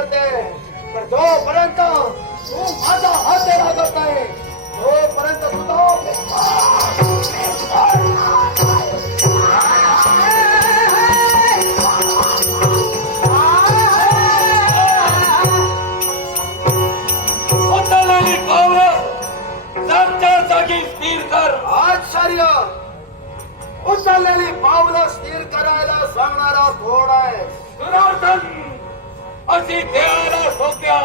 करते. पण जोपर्यंत तू माझा हात लागत नाही तोपर्यंत कर. आश्चर्य! उचललेली पावलं स्थिर करायला सांगणारा कोण आहे? अशी देवाला सोप्या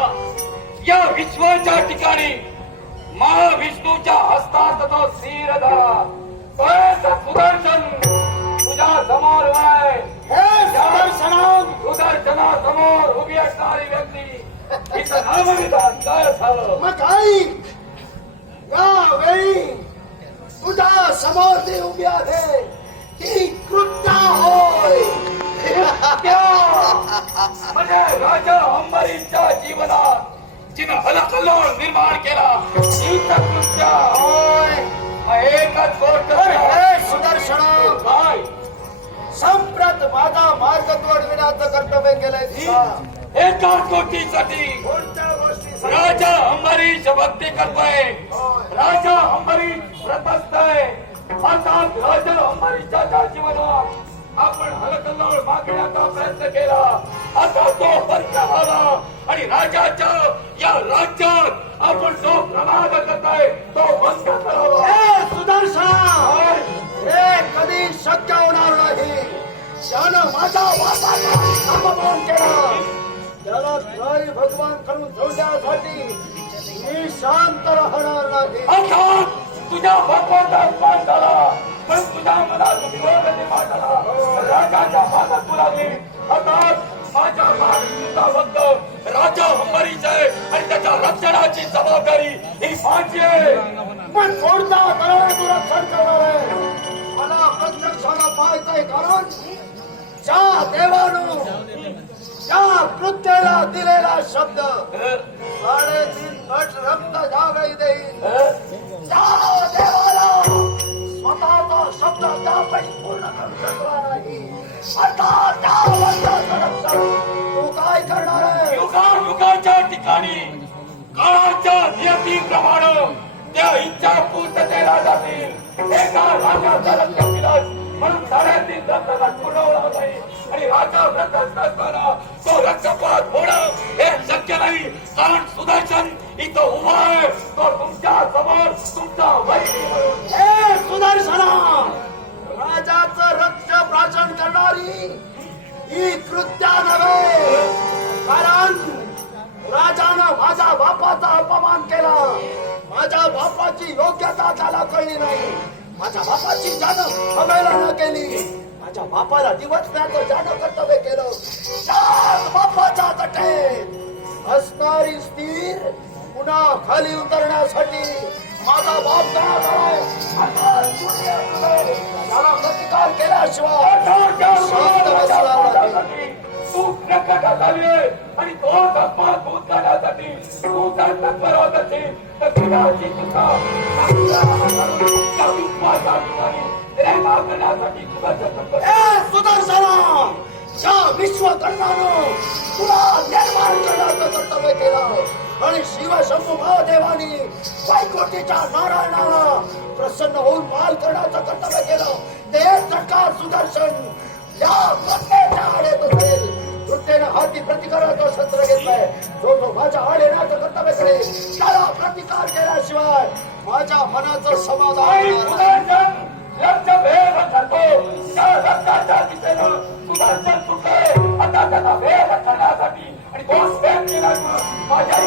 या विश्वाच्या ठिकाणी महाविष्णूच्या हस्तात तो झाला तोच सुदर्शन तुझ्या समोर आहे. सुदर्शना समोर उभी असणारी व्यक्ती तिचं नामविधान काय असावं? मग ऐक या वेळी तुझ्या समोर जी उभी आहे. ती कृत्या होय. म्हणजे राजा अंबरीच्या जीवनात जिनं हलकल्लोळ निर्माण केला. कृत्या एकच गोष्ट हे सुदर्शन. काय? संप्रत माझा मार्ग तोडविण्याचं कर्तव्य केलंय एका गोष्टीसाठी? राजा अंबरीश भक्ती करतोय. राजा अंबरीश व्रतस्थ आहे. अर्थात राजा अंबरीच्या हलकल्लोळ मागण्याचा प्रयत्न केला. आता तो बंद झाला. आणि राजाच्या या राज्यात आपण जो प्रमाद करताय तो बंद करावा. सुदर्शन? हे कधी शक्य होणार नाही. त्यानं माझा वापाचा अपमान केला. त्याला त्रय भगवान करून ठेवण्यासाठी मी शांत राहणार नाही. अर्थात तुझ्या बापाचा अपमान झाला. पण तुझ्या मनात मागत तुला मी अर्थात माझ्या महाविष्णूचा भक्त राजा अंबरीच आहे आणि त्याच्या रक्षणाची जबाबदारी ही माझी आहे पण कोणता कारण तू रक्षण करणार आहे मला प्रत्यक्षाला पाहायचंय कारण ज्या देवानं त्या कृत्याला दिलेला शब्द साडेतीन घट रक्त युगाच्या ठिकाणी काळाच्या नियतीप्रमाणे त्या इच्छा पूर्ततेला जातील एका राजाचा म्हणून स्वतःला त्याला कळली नाही. माझ्या बापाची जाणं बघायला न केली माझ्या बापाला दिवस दिवसण्याचं ज्यानं कर्तव्य केलं. त्याच बापाच्या तटेत असणारी स्थिर पुन्हा खाली उतरण्यासाठी माझा बाप काय झालाय. त्याला प्रतिकार केल्याशिवाय जागा झाली आहे. आणि तो आत्मा दूध करण्यासाठी तू जर तत्पर होत असेल तर तुझ्याची तुझा करण्यासाठी सुदर्शना तुला निर्माण करण्याचं कर्तव्य केलं. आणि शिवशंभू महादेवानी वैकुंठीच्या नारायणाला प्रसन्न होऊन माल करण्याचं कर्तव्य केलं. ते सरकार सुदर्शन या प्रत्येक आडेत असेल वृत्तेनं हाती प्रतिकाराचं शस्त्र घेतलंय. जो जो माझ्या आड येण्याचं कर्तव्य करेल त्याला प्रतिकार केल्याशिवाय माझ्या मनाचं समाधान करतो त्या रक्ताच्या दिशेनं सुटले. आता त्याचा करण्यासाठी आणि तो केल्यामुळे माझ्या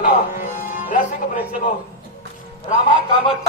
प्रेक्षक रसिक प्रेक्षक रामा कामत.